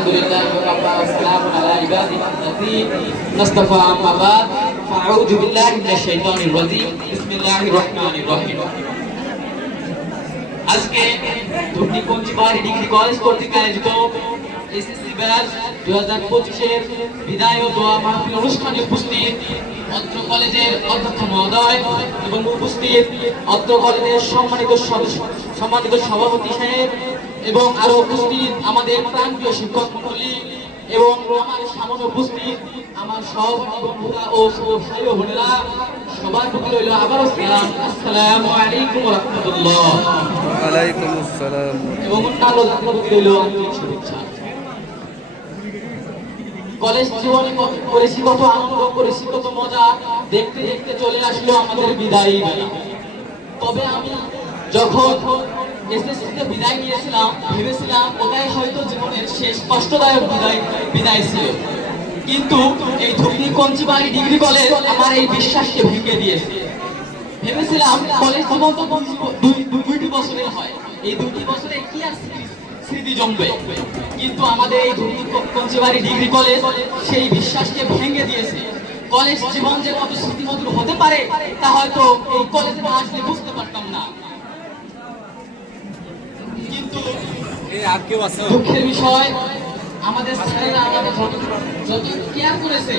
الحمد لله وكفى وسلام على عباده الذين اصطفى أما بعد فأعوذ بالله من الشيطان الرجيم بسم الله الرحمن الرحيم আজকে Dhubri পঞ্চবার degree college কর্তৃক আয়োজিত এসএসসি ব্যাচ দুই হাজার পঁচিশের বিদায় ও দোয়া মাহফিল অনুষ্ঠানে উপস্থিত অত্র কলেজের অধ্যক্ষ মহোদয় এবং উপস্থিত অত্র কলেজের সম্মানিত সদস্য সম্মানিত সভাপতি সাহেব এবং আরও উপস্থিত আমাদের প্রান্তীয় শিক্ষক মন্ডলী এবং আমার সামনে উপস্থিত আমার সহপাঠী বন্ধুরা ও ও বোনেরা সবার প্রতি রইল আবারও সালাম। আসসালামু আলাইকুম রহমতুল্লাহ ওয়ালাইকুম আসসালাম। এবং অন্যান্য জাতির প্রতি রইল আন্তরিক শুভেচ্ছা। কলেজ জীবনে কত করেছি কত আনন্দ করেছি কত মজা দেখতে দেখতে চলে আসলো আমাদের বিদায়ী তবে আমি যখন এসএসসিতে বিদায় নিয়েছিলাম, ভেবেছিলাম ওটাই হয়তো জীবনের শেষ কষ্টদায়ক বিদায় বিদায় ছিল। কিন্তু এই ধুবড়ি কঞ্চিবাড়ি ডিগ্রি কলেজ আমার এই বিশ্বাসকে ভেঙে দিয়েছে। ভেবেছিলাম কলেজ জীবন তো দুই- দুই- দুইটি বছরের হয়। এই দুইটি বছরে কি আর স্মৃতি- জমবে কিন্তু আমাদের এই ধুবড়ি কঞ্চিবাড়ি ডিগ্রি কলেজ সেই বিশ্বাসকে ভেঙে দিয়েছে। কলেজ জীবন যে কত স্মৃতিমধুর হতে পারে, তা হয়তো এই কলেজে না আসলে বুঝতে পারতাম না কিন্তু এই দুঃখের বিষয়, আমাদের স্যারেরা আমাদের যত কেয়ার করেছে,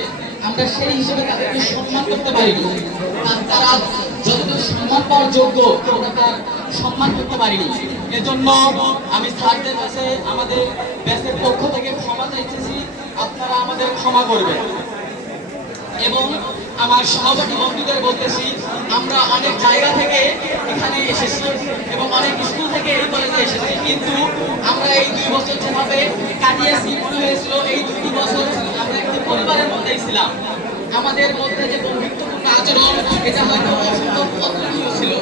আমরা সেই হিসেবে তাদেরকে সম্মান করতে পারিনি। তারা যতটুকু সম্মান পাওয়ার যোগ্য, আমরা তার সম্মান করতে পারিনি। এজন্য আমি স্যারদের কাছে আমাদের ব্যাসের পক্ষ থেকে ক্ষমা চাইতেছি। আপনারা আমাদের ক্ষমা করবেন। এবং আমার সহপাঠী বন্ধুদের বলতেছি, আমরা অনেক জায়গা থেকে এখানে এসেছি এবং অনেক স্কুল থেকে এই কলেজে এসেছি। কিন্তু আমরা এই দুই বছর যেভাবে কাটিয়েছি মনে হয়েছিল এই দুই বছর আমরা একটি পরিবারের মধ্যেই ছিলাম। আমাদের মধ্যে যে বন্ধুত্বপূর্ণ আচরণ, এটা হয়তো অসম্ভব ছিল।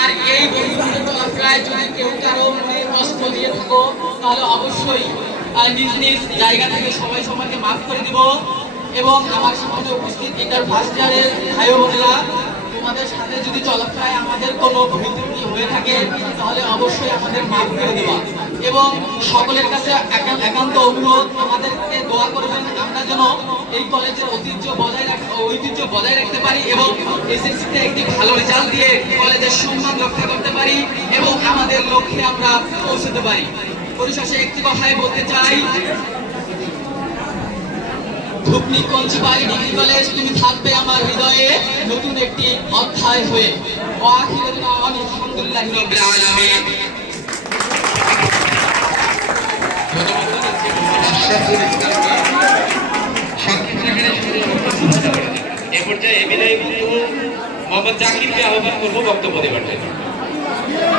আর এই বন্ধুত্ব প্রায় যদি কেউ কারও মনে কষ্ট দিয়ে থাকো, তাহলে অবশ্যই নিজ নিজ জায়গা থেকে সবাই সবাইকে মাফ করে দিব। এবং আমার সামনে উপস্থিত ইন্টার ফার্স্ট ইয়ারের ভাই বোনেরা তোমাদের সাথে যদি চলাফেরায় আমাদের কোনো ভুল হয়ে থাকে, তাহলে অবশ্যই আমাদের মাফ করে দেওয়া। এবং সকলের কাছে একান্ত অনুরোধ, আমাদেরকে দোয়া করবেন, আমরা যেন এই কলেজের ঐতিহ্য বজায় ঐতিহ্য বজায় রাখতে পারি এবং এসএসসিতে একটি ভালো রেজাল্ট দিয়ে কলেজের সম্মান রক্ষা করতে পারি এবং আমাদের লক্ষ্যে আমরা পৌঁছতে পারি। পরিশেষে একটি কথাই বলতে চাই ধুপনি কঞ্চিবাড়ি ডিগ্রি কলেজ, তুমি থাকবে আমার হৃদয়ে। নতুন একটি অধ্যায় হয়ে। আলহামদুলিল্লাহি রাব্বিল আলামিন এ পর্যায়ে মোহাম্মদ জাকিরকে আহ্বান করব বক্তব্য দেওয়ার জন্য।